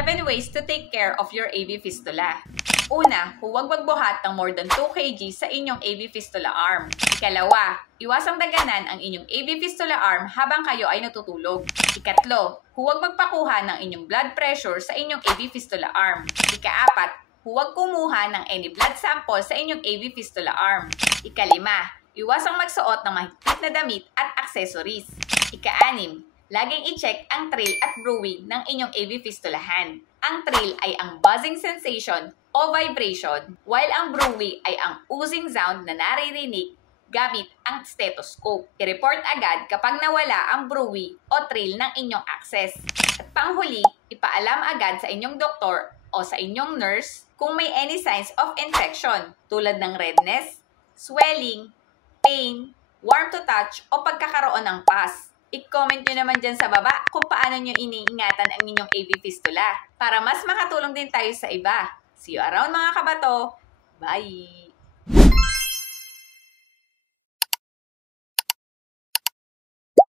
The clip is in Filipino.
7 ways to take care of your AV fistula. Una, huwag magbuhat ng more than 2 kg sa inyong AV fistula arm. Ikalawa, iwasang daganan ang inyong AV fistula arm habang kayo ay natutulog. Ikatlo, huwag magpakuha ng inyong blood pressure sa inyong AV fistula arm. Ikaapat, huwag kumuha ng any blood sample sa inyong AV fistula arm. Ikalima, iwasang magsuot ng mahigpit na damit at accessories. Ika-anim, laging i-check ang trill at brewing ng inyong AV fistulahan. Ang trill ay ang buzzing sensation o vibration, while ang brewing ay ang oozing sound na naririnig gamit ang stethoscope. I-report agad kapag nawala ang brewing o trill ng inyong access. At panghuli, ipaalam agad sa inyong doktor o sa inyong nurse kung may any signs of infection tulad ng redness, swelling, pain, warm to touch o pagkakaroon ng pus. I-comment nyo naman dyan sa baba kung paano nyo iniingatan ang inyong AV fistula para mas makatulong din tayo sa iba. See you around mga kabato! Bye!